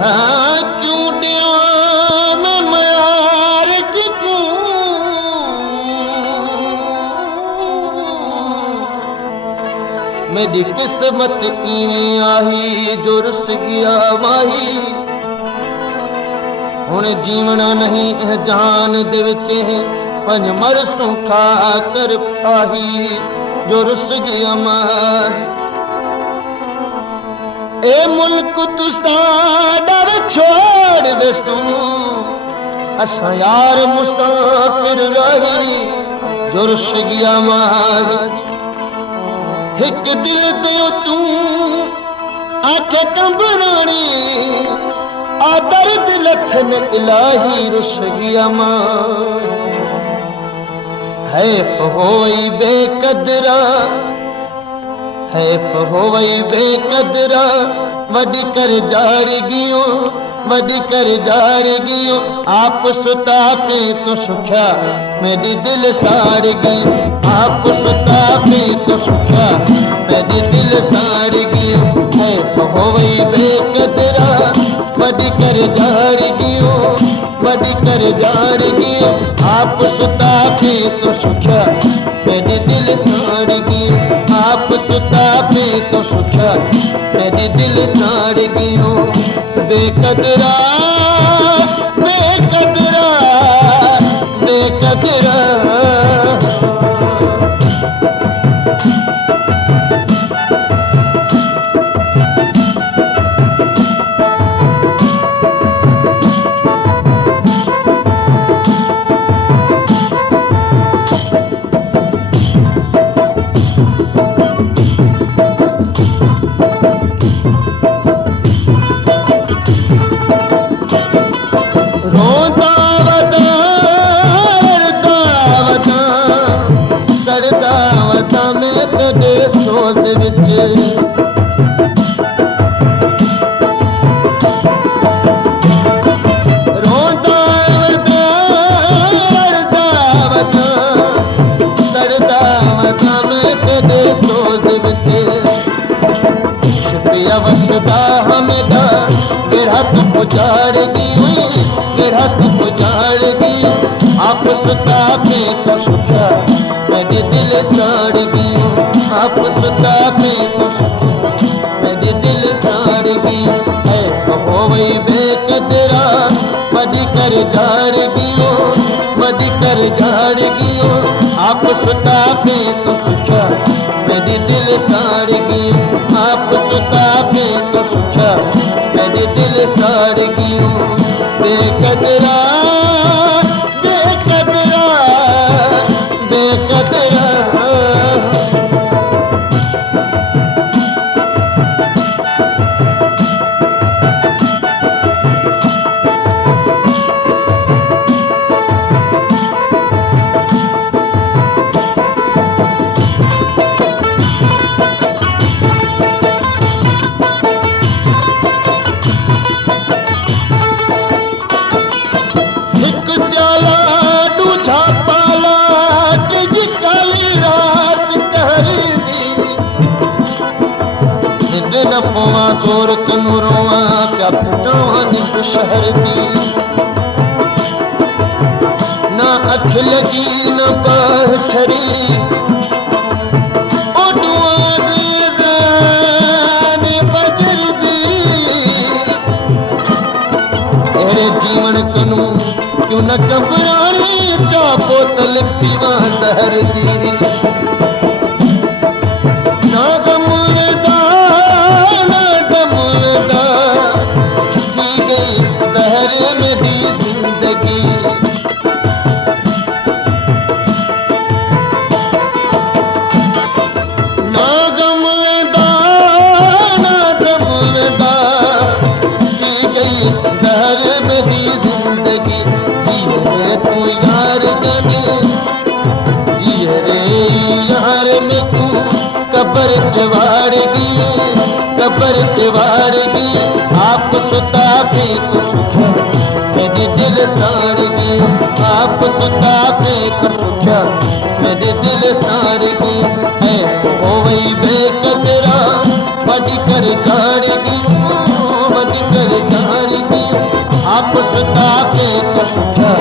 हाँ क्यों दिया मैं मयार क्यों मेरी किस्मत इवें आही जो रुस गया माही हुण जीवना नहीं है जान दे विच पंज मरसों खा कर पाही जो रुस गया माही ए मुल्क तुसा डर छोड़ दसू असा यार मुसाफिर रही जो रुस गया माही एक दिल दो तू आखे कंबरानी आ दर्द लथन इलाही रुस गया माही है होई बेकदरा है होई बेकदरा वडी कर जाड़ गियो वडी कर जाड़ गियो आप सुता पे तो सुख्या मेरी दिल साड़ गई आप सुता पे तो सुख्या मेरी दिल साड़ गियो है होई बेकदरा वडी कर जाड़ गियो वडी कर जाड़ गियो आप सुता पे तो सुख्या मेरी दिल साड़ गियो आप सुता पे तो सुख्या मेरी दिल साड़ गियो बेकदरा बेकदरा बेकदरा आप सुता पे तो सुख्या मेरी दिल साड़ गियो आप सुता पे तो सुख्या मेरी दिल साड़ गियो है होई बेकदरा वडी कर जाड़ गियो वडी कर जाड़ गियो आप सुता पे तो सुख्या मेरी दिल साड़ गियो आप सुता पे तो सुख्या मेरी दिल साड़ गियो बेकदरा जोर कनुरवा प्या पुटवा निक शहर दी ना अख लगी न पथरी जीवन कनु क्यों न घबरानी चा बोतल पीवा शहर दी कबर तिवारगी आप सुता पे तो सुख्या मेरी दिल साड़गी आप सुता पे तो सुख्या मेरी दिल साड़गी है होई बेकदरा वडी कर जाड़गी वडी कर जाड़गी सुता पे तो सुखा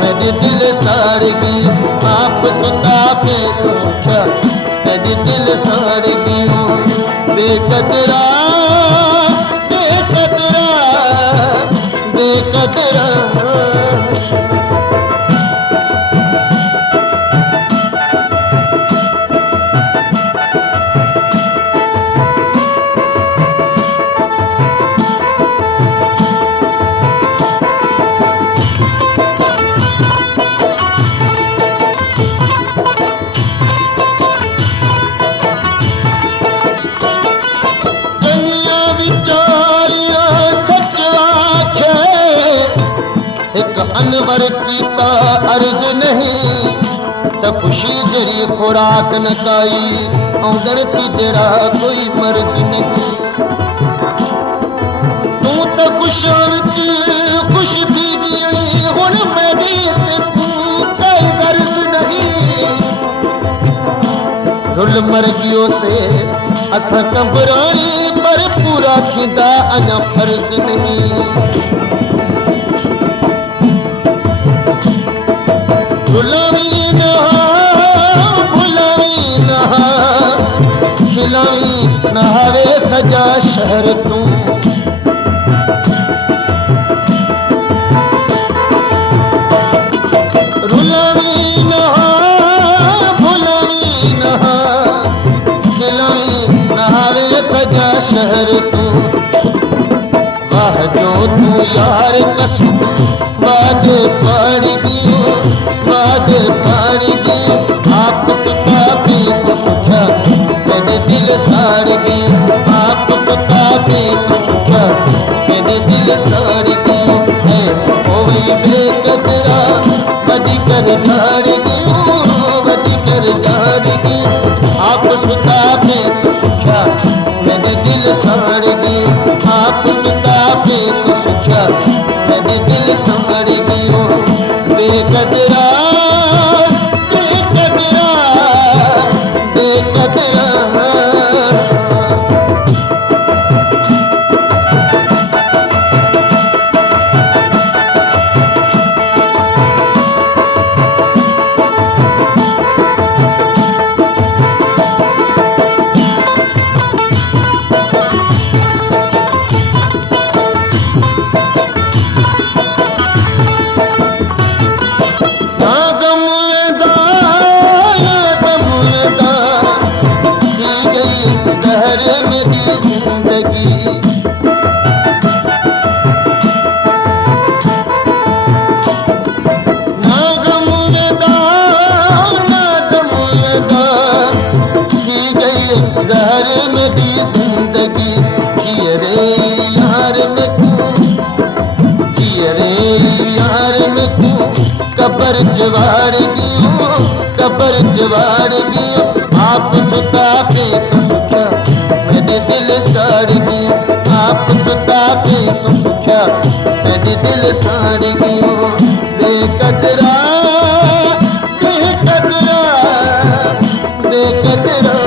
मेरे दिल साड़ गई, आप सुता पे तो सुखा मेरे दिल साड़ गई। बेकदरा बेकदरा बेकदरा अनवर कीता अर्ज नहीं त खुशी जरी खुराक न काई, औंदर थी जरा कोई मर्ज नहीं। तू तो खुशा विच खुश थी गई, हुण मेरी ते तू कोई गर्ज नहीं। रुल मर गयो से असा कंबराई, पर पूरा थींदा अञा फर्ज नहीं। भुलावी नहा भुलावी नहा खिलावी नहावे सजा शहर तू। रुलावी नहा भुलावी नहा खिलावी नहावे सजा शहर तू। वाह जो तू यार कसम वादे पाड़ी दियो वादे पाड़ी दियो। आप सुता पे तो सुखा मेरे दिल साड़ गई, आप सुता पे तो सुखा मेरे दिल साड़ गई। होई बेकदरा बदी कर झाड़ गई, बदी कर झाड़ गई। आप सुता पे तो सुखा मेरे दिल साड़ गई, आप सुता पे तो सुखा मेरे दिल साड़ गई। बेकदरा बेकदरा बेकदरा कबर जवाड़ गियो कबर जवाड़ गियो। आप सुता पे तो सुखा मेरे दिल साड़ गियो, आप सुता पे तो सुखा मेरे दिल साड़ गियो। बेकदरा बेकदरा बेकदरा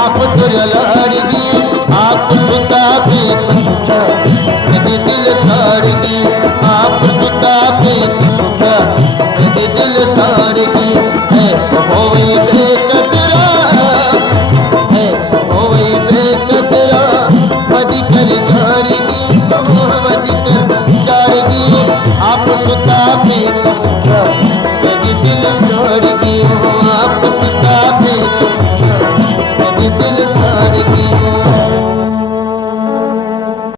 आप तुर लाड़गी आप सुता पे तो सुखा मेरे दिल साड़गी आप सुता पे